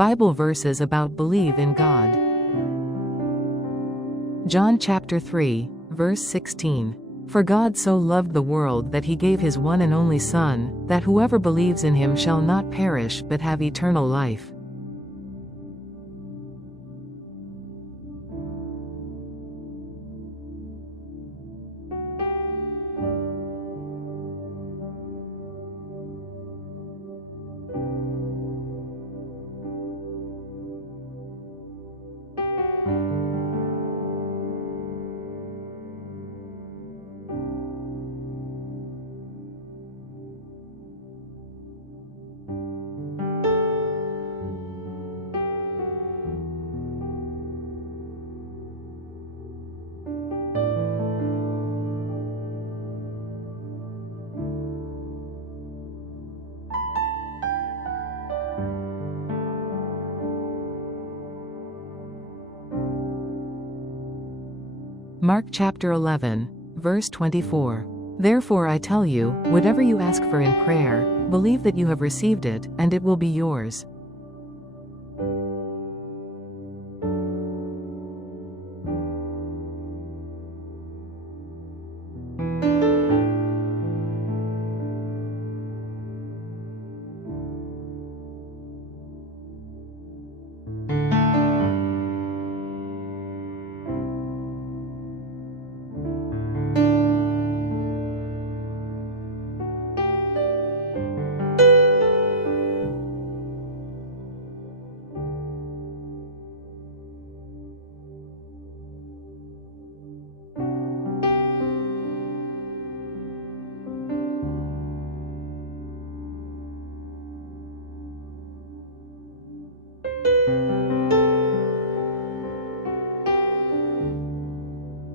Bible verses about believe in God. John chapter 3, verse 16. For God so loved the world that he gave his one and only Son, that whoever believes in him shall not perish but have eternal life. Mark chapter 11, verse 24. Therefore I tell you, whatever you ask for in prayer, believe that you have received it, and it will be yours.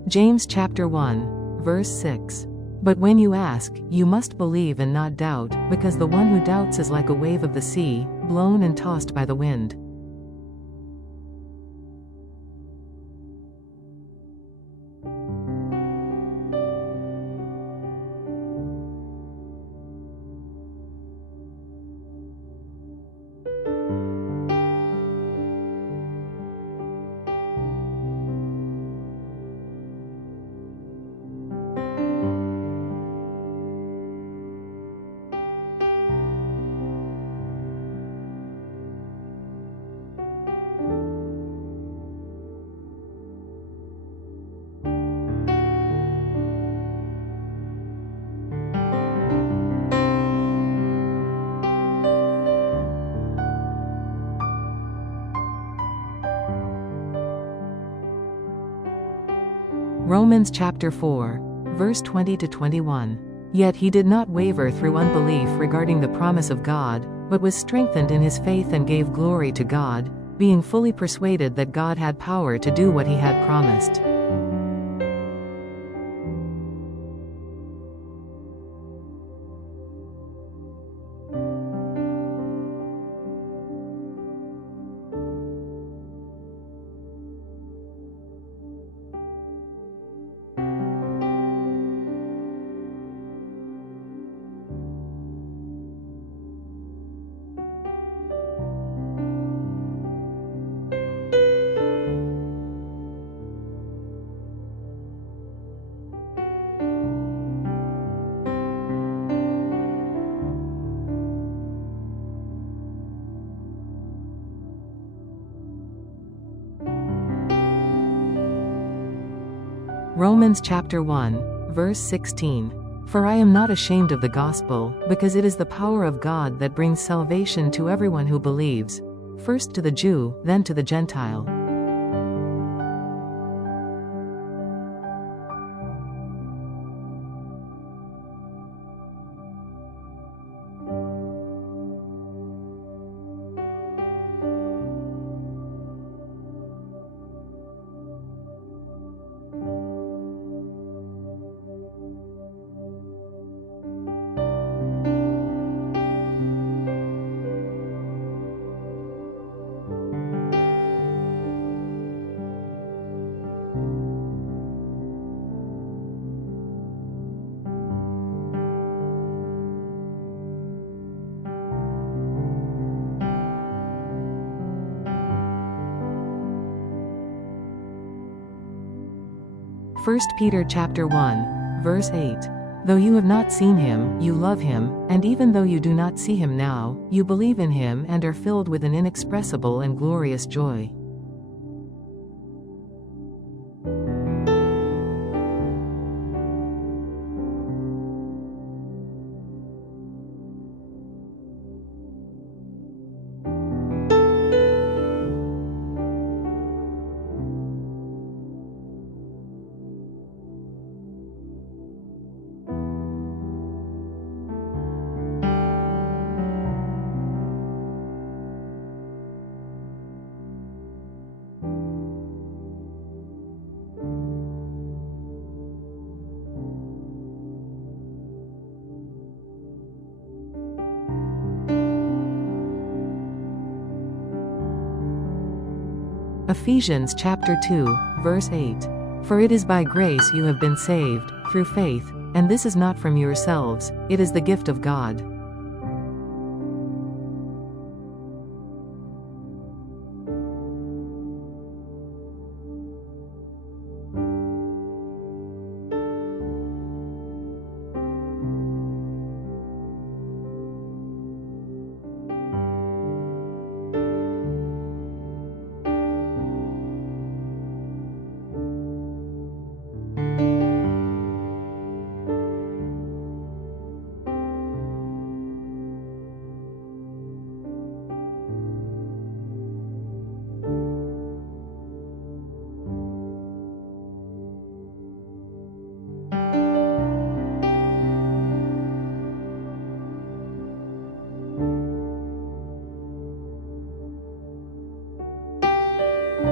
James chapter 1, verse 6. But when you ask, you must believe and not doubt, because the one who doubts is like a wave of the sea, blown and tossed by the wind. Romans chapter 4, verse 20-21. Yet he did not waver through unbelief regarding the promise of God, but was strengthened in his faith and gave glory to God, being fully persuaded that God had power to do what he had promised. Romans chapter 1, verse 16. For I am not ashamed of the gospel, because it is the power of God that brings salvation to everyone who believes, first to the Jew, then to the Gentile. 1 Peter chapter 1, verse 8. Though you have not seen him, you love him, and even though you do not see him now, you believe in him and are filled with an inexpressible and glorious joy. Ephesians chapter 2, verse 8. For it is by grace you have been saved, through faith, and this is not from yourselves, it is the gift of God.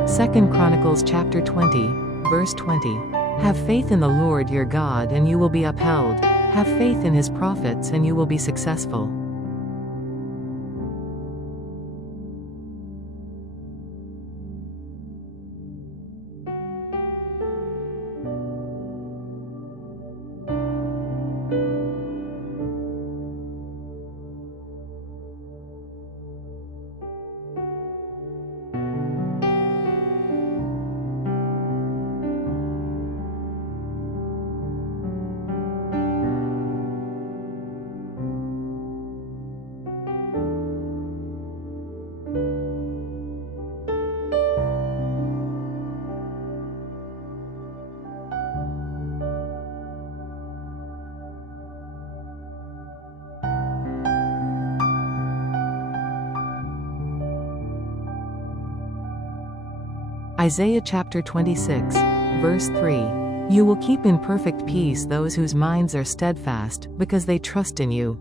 Second Chronicles chapter 20, verse 20. Have faith in the Lord your God and you will be upheld. Have faith in his prophets and you will be successful. Isaiah chapter 26, verse 3. You will keep in perfect peace those whose minds are steadfast, because they trust in you.